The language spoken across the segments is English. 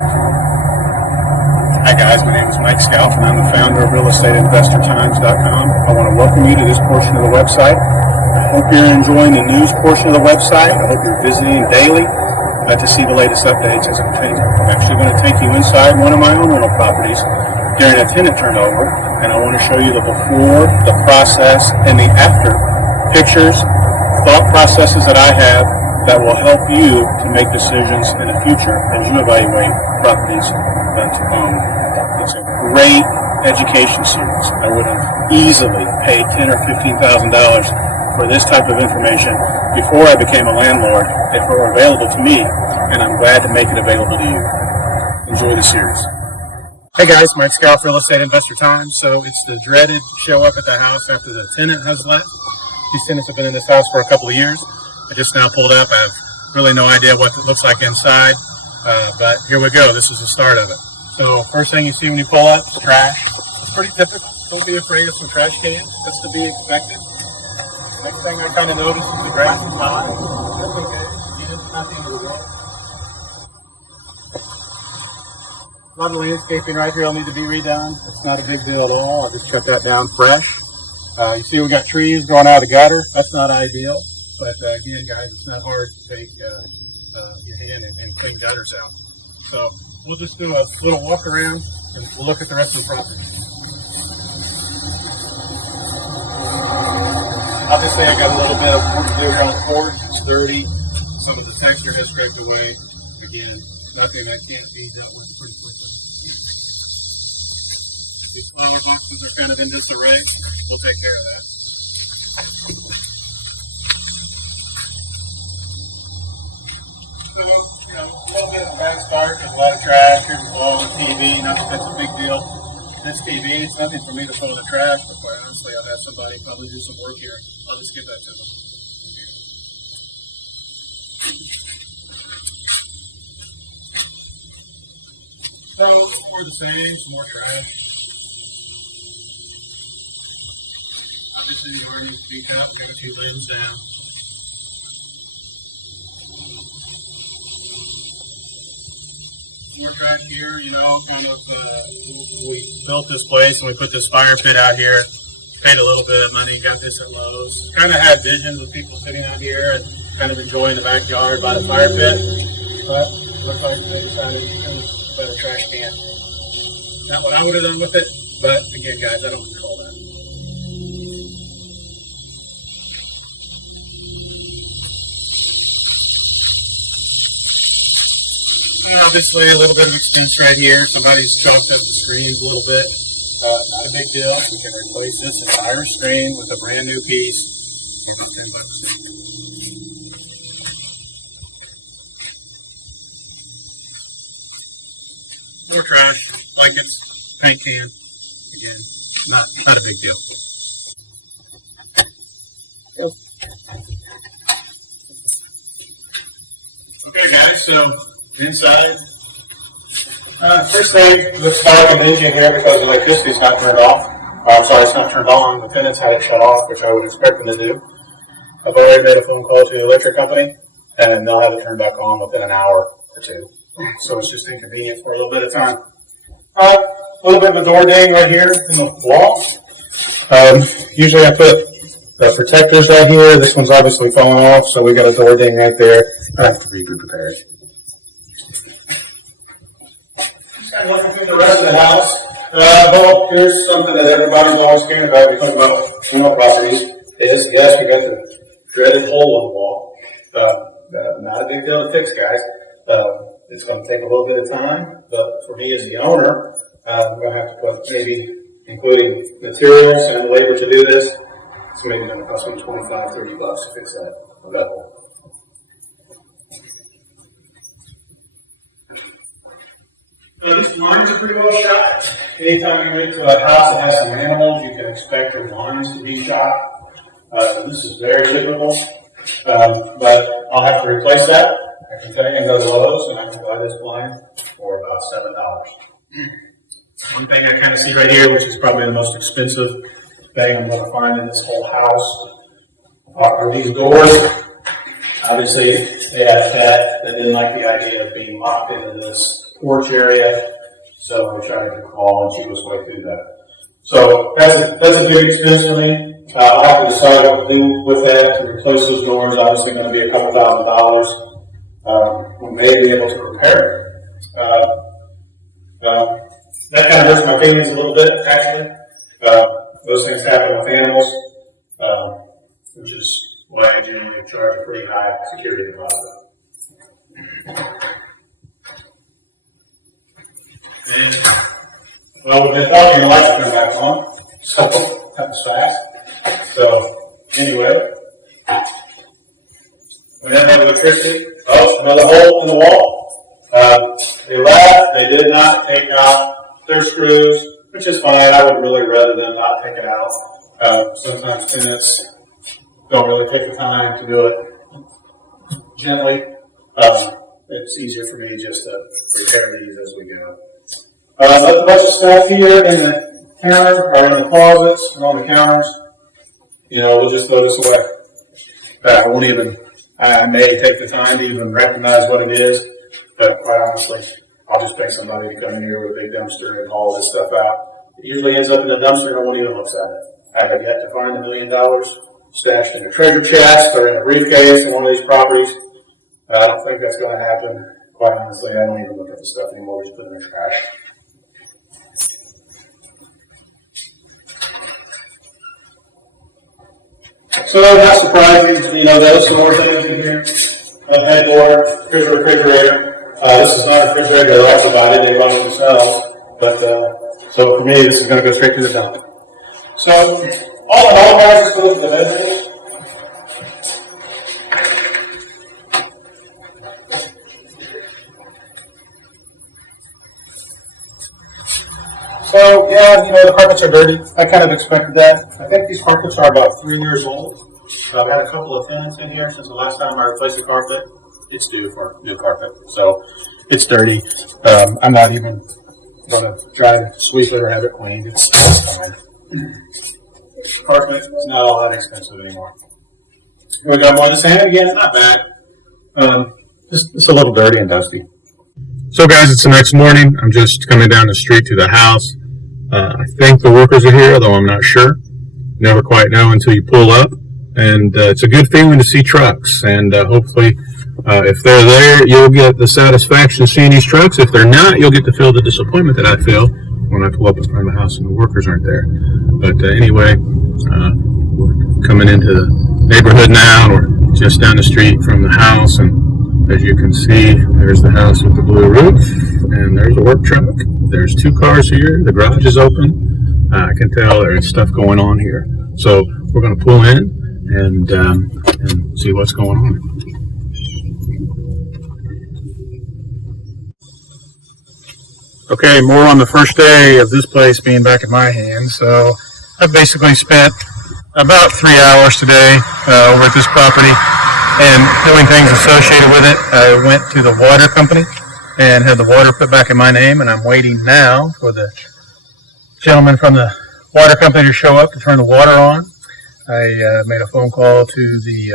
Hi guys, my name is Mike Scalf and I'm the founder of realestateinvestortimes.com. I want to welcome you to this portion of the website. I hope you're enjoying the news portion of the website. I hope you're visiting daily to see the latest updates as I'm actually going to take you inside one of my own rental properties during a tenant turnover, and I want to show you the before, the process, and the after pictures, thought processes that I have that will help you to make decisions in the future as you evaluate properties that to own. It's a great education series. I would have easily paid $10,000 or $15,000 for this type of information before I became a landlord if it were available to me, and I'm glad to make it available to you. Enjoy the series. Hey guys, Mike Scalf, Real Estate Investor Time. So it's the dreaded show up at the house after the tenant has left. These tenants have been in this house for a couple of years. I just now pulled up. I have really no idea what it looks like inside, but here we go. This is the start of it. So first thing you see when you pull up is trash. It's pretty typical. Don't be afraid of some trash cans. That's to be expected. Next thing I kind of notice is the grass is high. That's okay. It's not the end of the world. A lot of landscaping right here will need to be redone. It's not a big deal at all. I'll just cut that down fresh. You see we got trees growing out of the gutter. That's not ideal. But again, guys, it's not hard to take your hand and clean gutters out. So we'll just do a little walk around and we'll look at the rest of the property. Obviously, I got a little bit of work to do here on the porch. It's dirty. Some of the texture has scraped away. Again, nothing that can't be dealt with pretty quickly. These flower boxes are kind of in disarray. We'll take care of that. So, a little bit of a bad start. There's a lot of trash. Here's a wall and TV. Not that that's a big deal. This TV, it's nothing for me to throw in the trash, but quite honestly, I'll have somebody probably do some work here. I'll just give that to them. So, more of the same, some more trash. Obviously, the yard needs to be cut. We got a few limbs down. More trash here, kind of, we built this place and we put this fire pit out here. Paid a little bit of money, got this at Lowe's. Kind of had visions of people sitting out here and kind of enjoying the backyard by the fire pit. But it looks like they decided to use a better trash can. Not what I would have done with it, but again, guys, I don't control that. Obviously, a little bit of expense right here. Somebody's chalked up the screens a little bit. Not a big deal. We can replace this entire screen with a brand new piece for $10. More trash, blankets, paint can. Again, not a big deal. Yep. Okay, guys. So. Inside. First thing, let's start an engine here because the electricity's not turned off. I'm sorry, it's not turned on. The tenants had it shut off, which I would expect them to do. I've already made a phone call to the electric company, and they'll have it turned back on within an hour or two. So it's just inconvenient for a little bit of time. A little bit of a door ding right here in the wall. Usually I put the protectors right here. This one's obviously falling off, so we got a door ding right there. I have to be prepared. Looking through the rest of the house, here's something that everybody's always caring about when you talk about rental properties is, yes, we got the dreaded hole in the wall. Not a big deal to fix, guys. It's going to take a little bit of time, but for me as the owner, I'm going to have to put maybe, including materials and labor to do this, it's maybe going to cost me $25, $30 to fix that hole. So these lines are pretty well shot. Anytime you get to a house that has some animals, you can expect your lines to be shot. So this is very typical. But I'll have to replace that. I can tell you, I can go to Lowe's and I can buy this blind for about $7. One thing I kind of see right here, which is probably the most expensive thing I'm going to find in this whole house, are these doors. Obviously, they had a cat that didn't like the idea of being locked into this porch area. So I tried to call and she was way through that. So that's a big expense for me. I'll have to decide what to do with that to replace those doors. Obviously going to be a couple $1,000. We may be able to repair it. That kind of hurts my feelings a little bit, actually. Those things happen with animals, which is why I generally charge a pretty high security deposit. And, well, we've been talking, the lights are coming back on, so that was fast. So, anyway, we didn't have electricity. Oh, another hole in the wall. They left, they did not take out their screws, which is fine. I would really rather them not take it out. Sometimes tenants don't really take the time to do it gently. It's easier for me just to repair these as we go. Left a bunch of stuff here in the counter, or in the closets, and on the counters. You know, we'll just throw this away. I may take the time to even recognize what it is, but quite honestly, I'll just pay somebody to come in here with a big dumpster and haul this stuff out. It usually ends up in a dumpster, no one even looks at it. I have yet to find $1 million stashed in a treasure chest or in a briefcase in one of these properties. I don't think that's going to happen. Quite honestly, I don't even look at the stuff anymore. We just put it in the trash. So, not surprising, you know, there's some more things in here. Headboard, refrigerator. This is not a refrigerator, they're also provided, they run it themselves. But, so for me, this is going to go straight to the dump. So, all in all, guys, let's go to the bedrooms. So, yeah, you know, the carpets are dirty. I kind of expected that. I think these carpets are about 3 years old. I've had a couple of tenants in here since the last time I replaced the carpet. It's due for new carpet. So, it's dirty. I'm not even going to try to sweep it or have it cleaned. It's fine. Carpet is not all that expensive anymore. Here we got more of the same. Again, it's not bad. It's a little dirty and dusty. So guys, it's the next morning. I'm just coming down the street to the house. I think the workers are here, although I'm not sure. Never quite know until you pull up. And it's a good feeling to see trucks. And hopefully, if they're there, you'll get the satisfaction of seeing these trucks. If they're not, you'll get to feel the disappointment that I feel when I pull up in front of the house and the workers aren't there. But anyway, we're coming into the neighborhood now. We're just down the street from the house, and as you can see, there's the house with the blue roof, and there's a work truck. There's 2 cars here. The garage is open. I can tell there's stuff going on here. So we're going to pull in and see what's going on. Okay, more on the first day of this place being back in my hands. So I've basically spent about 3 hours today over at this property and doing things associated with it. I went to the water company and had the water put back in my name, and I'm waiting now for the gentleman from the water company to show up to turn the water on. I made a phone call to the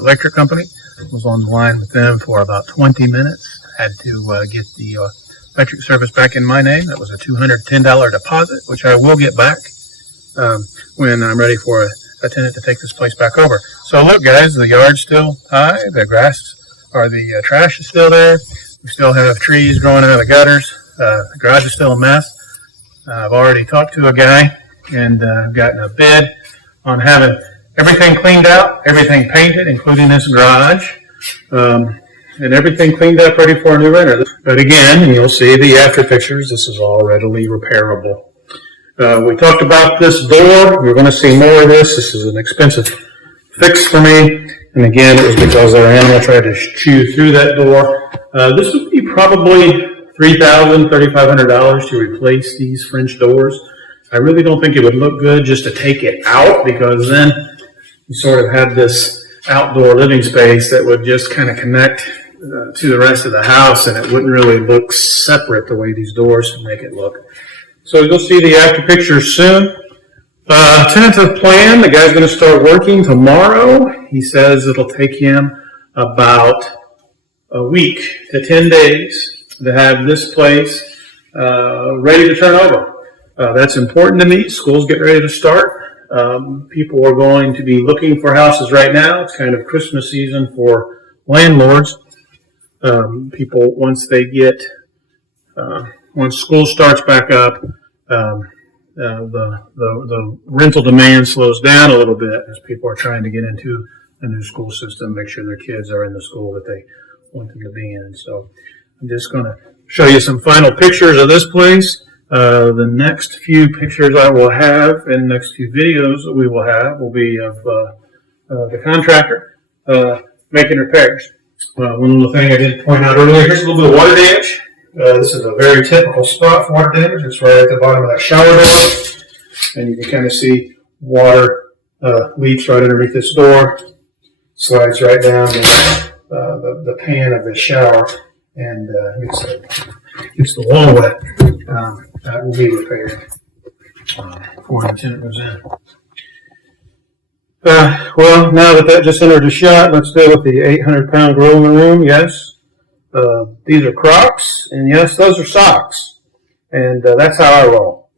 electric company. I was on the line with them for about 20 minutes. Had to get the electric service back in my name. That was a $210 deposit, which I will get back when I'm ready for a tenant to take this place back over. So look, guys, the yard's still high. The grass or the trash is still there. We still have trees growing out of the gutters. The garage is still a mess. I've already talked to a guy and gotten a bid on having everything cleaned out, everything painted, including this garage, and everything cleaned up ready for a new renter. But again, and you'll see the after pictures, this is all readily repairable. We talked about this door. You're going to see more of this. This is an expensive fix for me. And again, it was because our animal tried to chew through that door. This would be probably $3,000, $3,500 to replace these French doors. I really don't think it would look good just to take it out, because then you sort of have this outdoor living space that would just kind of connect to the rest of the house, and it wouldn't really look separate the way these doors make it look. So you'll see the after pictures soon. Tentative plan, the guy's going to start working tomorrow. He says it'll take him about a week to 10 days to have this place ready to turn over. That's important to me. School's getting ready to start. People are going to be looking for houses right now. It's kind of Christmas season for landlords. People, once school starts back up, the rental demand slows down a little bit as people are trying to get into a new school system, make sure their kids are in the school that they want them to be in. So I'm just going to show you some final pictures of this place. The next few pictures I will have and next few videos that we will have will be of the contractor making repairs. One little thing I didn't point out earlier, here's a little bit of water damage. This is a very typical spot for water damage. It's right at the bottom of that shower door. And you can kind of see water leaks right underneath this door. Slides right down the pan of the shower and gets the wall wet. That will be repaired before the tenant moves in. Well, now that just entered the shot, let's deal with the 800-pound gorilla in the room. Yes, these are Crocs, and yes, those are socks. And that's how I roll.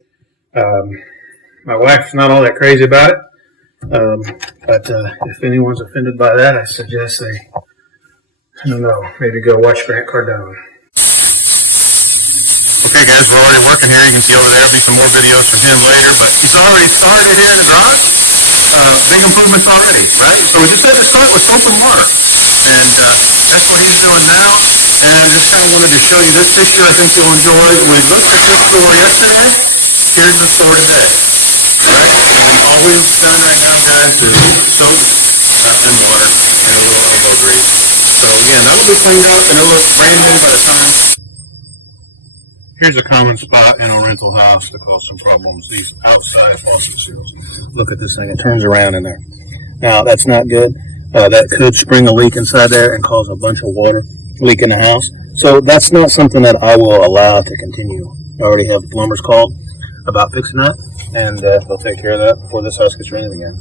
My wife's not all that crazy about it. But if anyone's offended by that, I suggest they, I don't know, maybe go watch Grant Cardone. Okay guys, we're already working here. You can see over there, be some more videos from him later, but he's already started here in the garage. Big improvements already, right? So we just had to start with soap and water. And that's what he's doing now. And I just kind of wanted to show you this picture. I think you'll enjoy. When it looked like this store yesterday, here's the store today. Alright? And we always kind of recommend guys to soap and water, and it'll all go great. So again, that'll be cleaned up and it'll look brand new by the time. Here's a common spot in a rental house to cause some problems. These outside faucet seals. Look at this thing. It turns around in there. Now, that's not good. That could spring a leak inside there and cause a bunch of water leak in the house. So that's not something that I will allow to continue. I already have the plumbers called about fixing that, and they'll take care of that before this house gets rented again.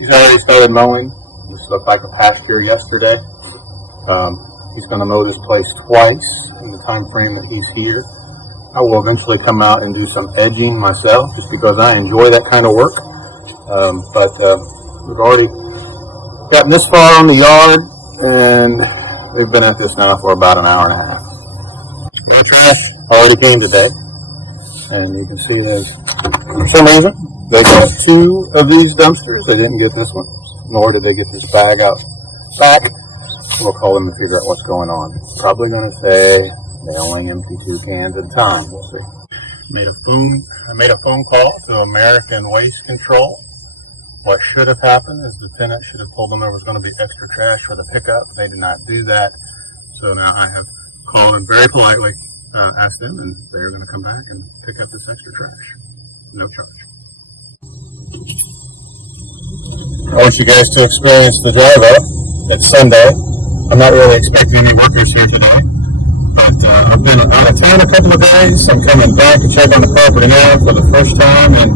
He's already started mowing. This looked like a pasture yesterday. He's going to mow this place twice in the time frame that he's here. I will eventually come out and do some edging myself just because I enjoy that kind of work. But we've already gotten this far on the yard, and we've been at this now for about an hour and a half. Air trash already came today, and you can see there's, for some reason, they got 2 of these dumpsters. They didn't get this one, nor did they get this bag out back. We'll call them to figure out what's going on. Probably going to say they only empty 2 cans at a time. We'll see. I made a phone call to American Waste Control. What should have happened is the tenant should have told them there was going to be extra trash for the pickup. They did not do that. So now I have called and very politely asked them, and they're going to come back and pick up this extra trash. No charge. I want you guys to experience the drive up. It's Sunday. I'm not really expecting any workers here today, but I've been out of town a couple of days. I'm coming back to check on the property now for the first time in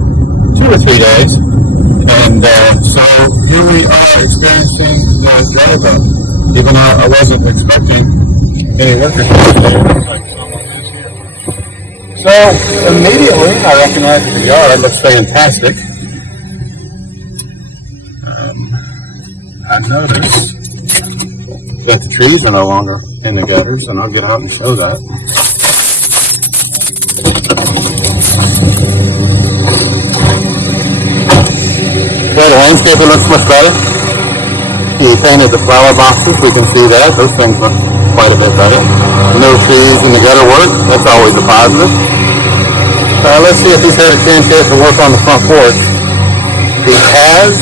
2 or 3 days, and so here we are experiencing the drive up. Even though I wasn't expecting any workers here today, it looks like someone is here. So immediately I recognize the yard looks fantastic. I noticed that the trees are no longer in the gutters, and I'll get out and show that. Yeah, the landscaping looks much better. He painted the flower boxes, we can see that. Those things look quite a bit better. No trees in the gutter work, that's always a positive. Let's see if he's had a chance yet to work on the front porch. He has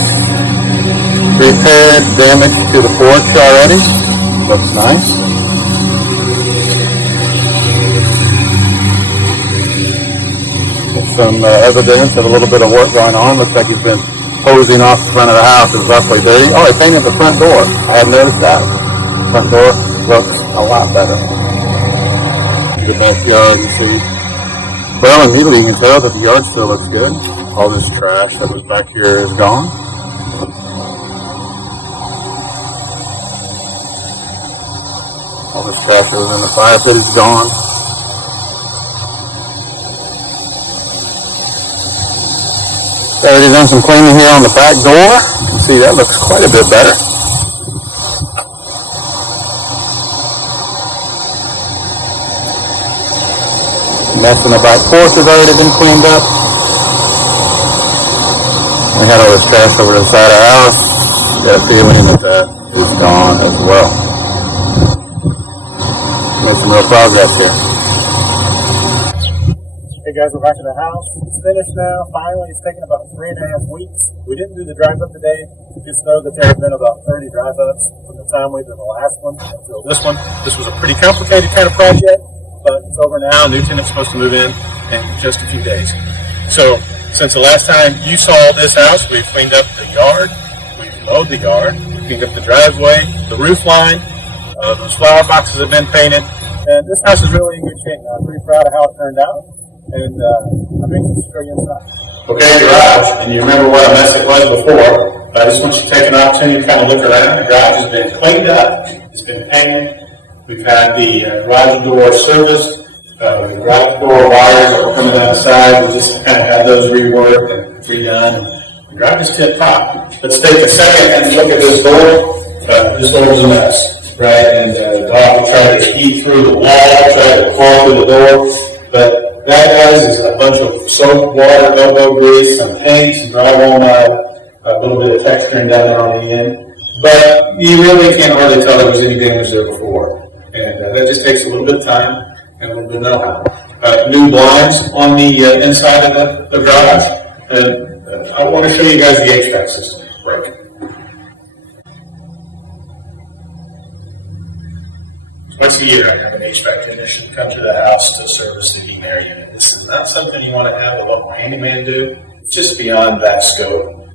repaired damage to the porch already. Looks nice. There's some evidence of a little bit of work going on. Looks like he's been hosing off the front of the house. It's roughly dirty. Oh, he painted the front door. I hadn't noticed that. Front door looks a lot better. The backyard, you see. Well, immediately you can tell that the yard still looks good. All this trash that was back here is gone. A All this trash that was in the fire pit is gone. Already done some cleaning here on the back door. You can see that looks quite a bit better. Mess in the back porch has already been cleaned up. We had all this trash over to the side of the house. Got a feeling that that is gone as well. Made some real progress here. Hey guys, we're back to the house. It's finished now. Finally, it's taken about 3.5 weeks. We didn't do the drive up today. Just know that there have been about 30 drive ups from the time we did the last one until this one. This was a pretty complicated kind of project, but it's over now. New tenant's supposed to move in just a few days. So, since the last time you saw this house, we've cleaned up the yard, we've mowed the yard, we've cleaned up the driveway, the roof line, those flower boxes have been painted, and this house is really in good shape. I'm pretty proud of how it turned out, and I think it's pretty inside. Okay, garage, and you remember what a mess it was before. I just want you to take an opportunity to kind of look around. The garage has been cleaned up, it's been painted. We've had the garage door serviced. The garage door wires that were coming outside, we just kind of had those reworked and redone. The garage is tip top. Let's take a second and look at this door. This door was a mess, right? And the dog tried to eat through the wall, tried to crawl through the door. But that, guys, is a bunch of soap, water, elbow grease, some paint, some drywall mud, a little bit of texturing down there on the end. But you really can't hardly tell there was any damage there before. And that just takes a little bit of time and a little bit of know-how. New blinds on the inside of the garage. And I want to show you guys the HVAC system. Right. Once a year, I have an HVAC technician come to the house to service the heat and air unit. This is not something you want to have a local handyman do. It's just beyond that scope.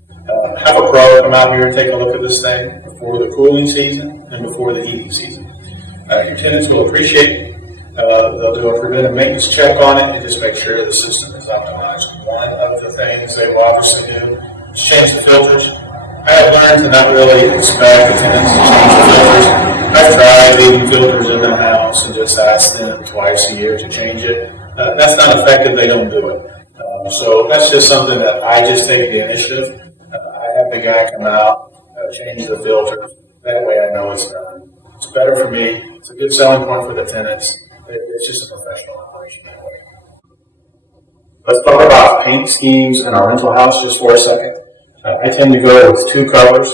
Have a pro come out here and take a look at this thing before the cooling season and before the heating season. Your tenants will appreciate it. They'll do a preventive maintenance check on it and just make sure the system is optimized. One of the things they will obviously do is change the filters. I have learned to not really expect the tenants to change the filters. I've tried leaving filters in the house and just asked them twice a year to change it. That's not effective. They don't do it. So that's just something that I just take the initiative. I have the guy come out, change the filters. That way I know it's done. It's better for me. It's a good selling point for the tenants. It's just a professional operation that way. Let's talk about paint schemes in our rental house just for a second. I tend to go with two colors.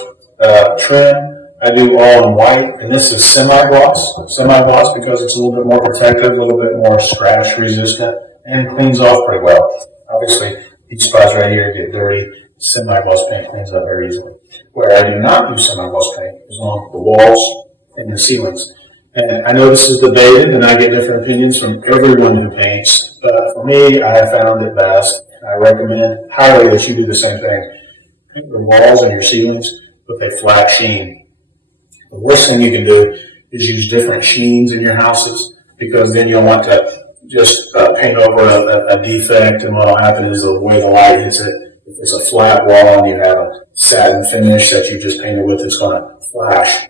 Trim, I do all in white, and this is semi-gloss. Semi-gloss because it's a little bit more protective, a little bit more scratch resistant, and cleans off pretty well. Obviously, these spots right here get dirty. Semi-gloss paint cleans up very easily. Where I do not use semi-gloss paint is on the walls and the ceilings. And I know this is debated, and I get different opinions from everyone who paints. But for me, I have found it best. I recommend highly that you do the same thing. Paint your walls and your ceilings with a flat sheen. The worst thing you can do is use different sheens in your houses, because then you'll want to just paint over a defect, and what will happen is the way the light hits it, if it's a flat wall and you have a satin finish that you just painted with, it's going to flash.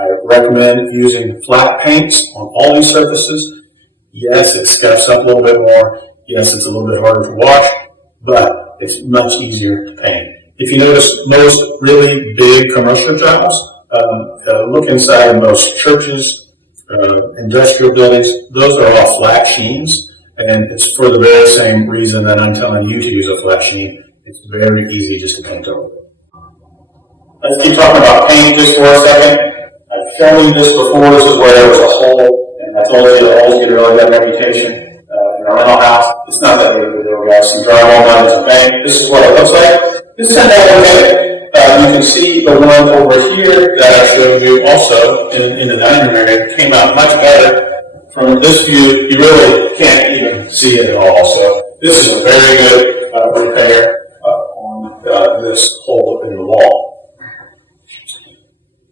I recommend using flat paints on all these surfaces. Yes, it scuffs up a little bit more. Yes, it's a little bit harder to wash, but it's much easier to paint. If you notice, most really big commercial jobs, look inside most churches, industrial buildings, those are all flat sheens, and it's for the very same reason that I'm telling you to use a flat sheen. It's very easy just to paint over it. Let's keep talking about paint just for a second. I've shown you this before. This is where there was a hole, and I told you the holes get a really bad reputation in our rental house. It's not that big of a deal, guys. Some drywall lines and paint. This is what it looks like. This turned out okay. You can see the one over here that I showed you also in the dining room area came out much better. From this view, you really can't even see it at all. So this is a very good repair on this hole in the wall.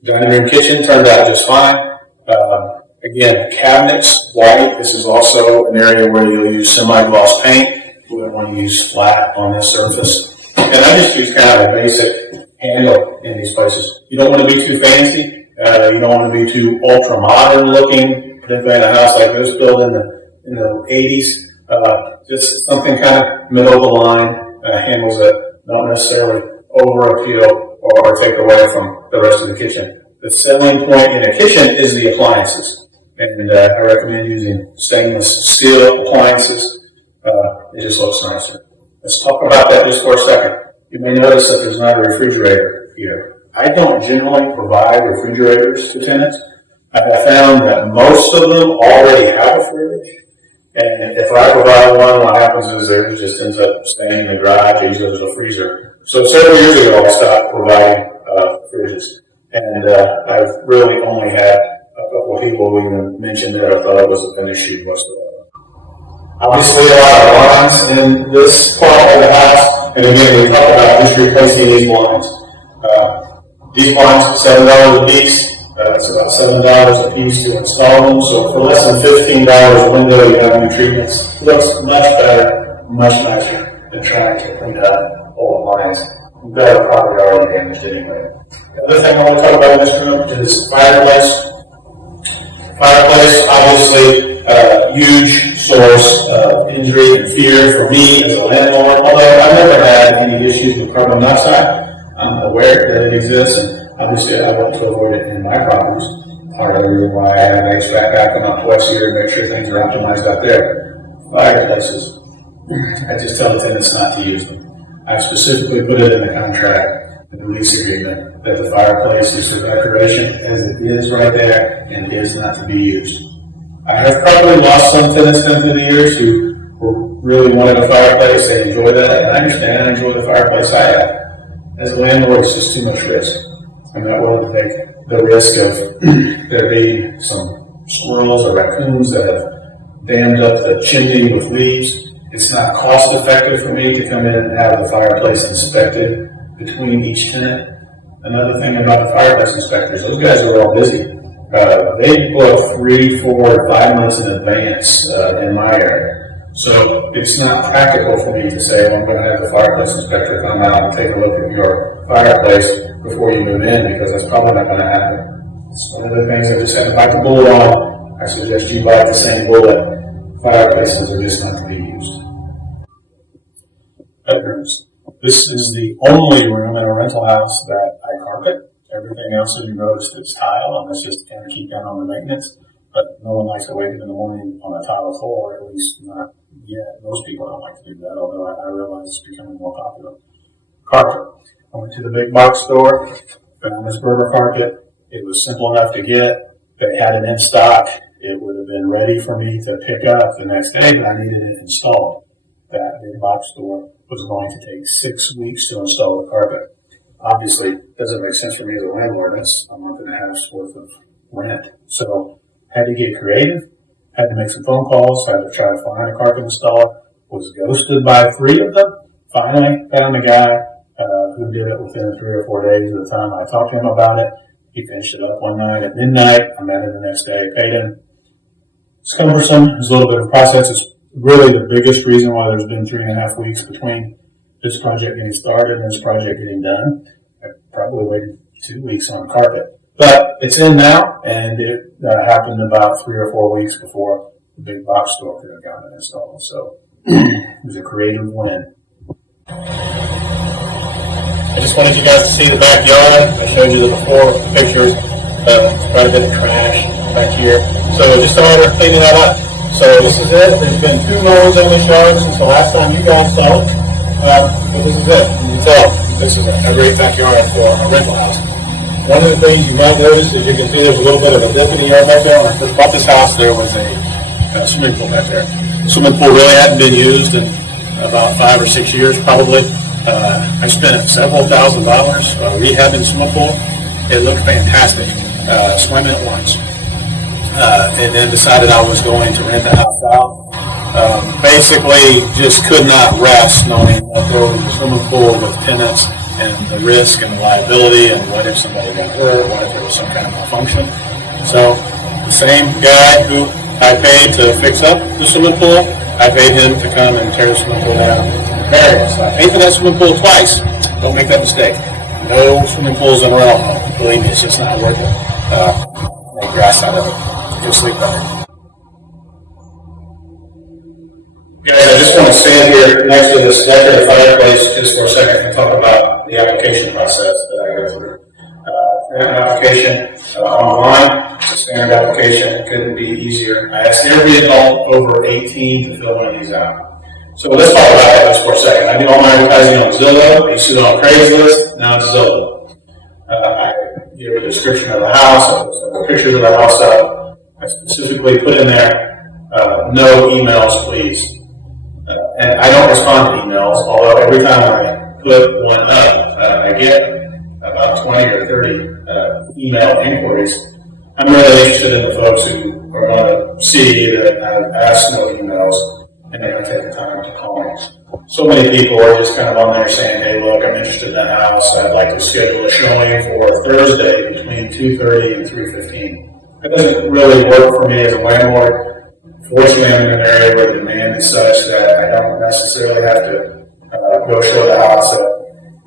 Dining room kitchen turned out just fine. Again, cabinets, white. This is also an area where you'll use semi-gloss paint. You wouldn't want to use flat on this surface. And I just use kind of a basic handle in these places. You don't want to be too fancy. You don't want to be too ultra modern looking, particularly in a house like this built in the 80s. Just something kind of middle of the line, handles it, not necessarily over appeal or take away from the rest of the kitchen. The selling point in a kitchen is the appliances, and I recommend using stainless steel appliances. It just looks nicer. Let's talk about that just for a second. You may notice that there's not a refrigerator here. I don't generally provide refrigerators to tenants. I've found that most of them already have a fridge, and if I provide one, what happens is theirs just ends up staying in the garage. I use it as a freezer. So several years ago, I stopped providing fridges, and I've really only had a couple of people who even mentioned that I thought it was an issue whatsoever. Obviously, a lot of blinds in this part of the house, and again, we talked about just replacing these blinds. These blinds, $7 a piece. It's about $7 a piece to install them. So for less than $15 a window, you have new treatments. Looks much better, much nicer than trying to clean up old blinds that are probably already damaged anyway. The other thing I want to talk about in this room is fireplace. Fireplace, obviously, huge source of injury and fear for me as a landlord. Although I've never had any issues with carbon monoxide, I'm aware that it exists, and obviously I want to avoid it in my properties. Part of the reason why I have an HVAC guy come out twice a year to make sure things are optimized out there. Fireplaces, I just tell the tenants not to use them. I specifically put it in the contract, in the lease agreement, that the fireplace is for decoration as it is right there and is not to be used. I have probably lost some tenants down through the years who really wanted a fireplace. They enjoy that, and I understand. I enjoy the fireplace I have. As a landlord, it's just too much risk. I'm not willing to take the risk of there being some squirrels or raccoons that have dammed up the chimney with leaves. It's not cost effective for me to come in and have the fireplace inspected between each tenant. Another thing about the fireplace inspectors, those guys are all busy. They book 3, 4, 5 months in advance in my area. So it's not practical for me to say, well, I'm going to have the fireplace inspector come out and take a look at your fireplace before you move in, because that's probably not going to happen. It's one of the things I just had to bite the bullet on. I suggest you bite the same bullet. Fireplaces are just not to be used. Bedrooms. This is the only room in a rental house that I carpet. Everything else, as you noticed, is tile, and that's just to kind of keep down on the maintenance. But no one likes to wake up in the morning on a tile floor, at least not yet. Most people don't like to do that, although I realize it's becoming more popular. Carpet. I went to the big box store, found this Berber carpet. It was simple enough to get. They had it in stock. It would have been ready for me to pick up the next day, but I needed it installed. That big box store was going to take 6 weeks to install the carpet. Obviously, it doesn't make sense for me as a landlord. That's a month and a half's worth of rent. So had to get creative, had to make some phone calls, had to try to find a carpet installer, was ghosted by 3 of them. Finally found a guy who did it within 3 or 4 days of the time I talked to him about it. He finished it up one night at midnight. I met him the next day, paid him. It's cumbersome. It's a little bit of a process. It's really the biggest reason why there's been 3.5 weeks between this project getting started and this project getting done. I probably waited 2 weeks on carpet. But it's in now, and it happened about 3 or 4 weeks before the big box store could have gotten it installed. So it was a creative win. I just wanted you guys to see the backyard. I showed you the before pictures. Quite a bit of trash back here. So just started cleaning that up. So this is it. There's been 2 mows in this yard since the last time you guys saw it. But this is it. You can tell this is a great backyard for a rental house. One of the things you might notice is you can see there's a little bit of a dip in the yard back there. When I first bought this house, there was a swimming pool back there. The swimming pool really hadn't been used in about 5 or 6 years, probably. I spent several $1,000s rehabbing the swimming pool. It looked fantastic. Swam in it once. And then decided I was going to rent the house out. Basically, just could not rest knowing what goes in the swimming pool with tenants and the risk and the liability and what if somebody got hurt, what if there was some kind of malfunction. So the same guy who I paid to fix up the swimming pool, I paid him to come and tear the swimming pool down and repair it. So I paid for that swimming pool twice. Don't make that mistake. No swimming pools in a rental home. Believe me, it's just not worth it. make grass out of it, to sleep better. Guys, I just want to stand here next to this decorative fireplace just for a second and talk about the application process that I go through. An application online, it's a standard application, it couldn't be easier. I asked every adult over 18 to fill one of these out. So let's talk about that just for a second. I do all my advertising on Zillow, I used to do it on Craigslist, now it's Zillow. I give a description of the house, I put pictures of the house up. I specifically put in there, no emails, please. And I don't respond to emails, although every time I put one up, I get about 20 or 30 email inquiries. I'm really interested in the folks who are going to see that I've asked no emails and they're going to take the time to call me. So many people are just kind of on there saying, hey, look, I'm interested in that house. I'd like to schedule a showing for Thursday between 2:30 and 3:15. That doesn't really work for me as a landlord. Fortunately, I'm in an area where the demand is such that I don't necessarily have to go show the house at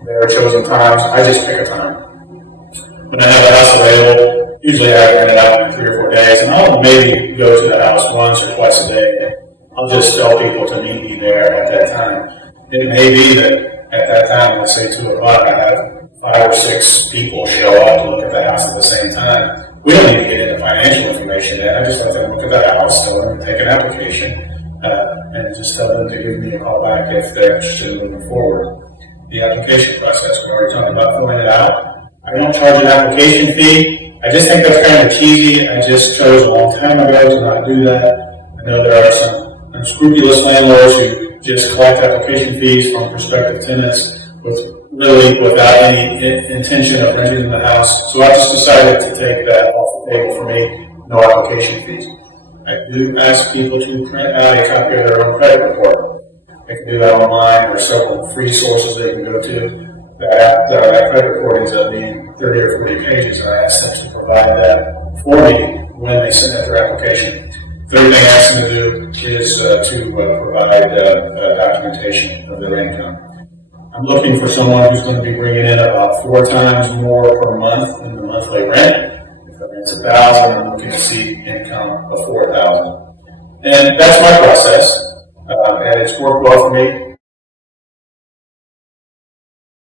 their chosen times. I just pick a time. When I have a house available, usually I rent it out in 3 or 4 days, and I'll maybe go to the house once or twice a day. I'll just tell people to meet me there at that time. It may be that at that time, let's say 2 o'clock, I have 5 or 6 people show up to look at the house at the same time. We don't need to get into financial information yet. I just let them look at the house, tell them to take an application, and just tell them to give me a call back if they're interested in moving forward. The application process, we already talked about filling it out. I don't charge an application fee. I just think that's kind of cheesy. I just chose a long time ago to not do that. I know there are some unscrupulous landlords who just collect application fees from prospective tenants without any intention of renting the house. So I just decided to take that off the table for me, no application fees. I do ask people to print out a copy of their own credit report. They can do that online. There are several free sources they can go to. That credit report ends up being 30 or 40 pages, and I ask them to provide that for me when they send out their application. Third thing I ask them to do is to provide documentation of their income. I'm looking for someone who's going to be bringing in about 4 times more per month than the monthly rent. If the rent's $1,000, I'm looking to see income of $4,000. And that's my process, and it's worked well for me.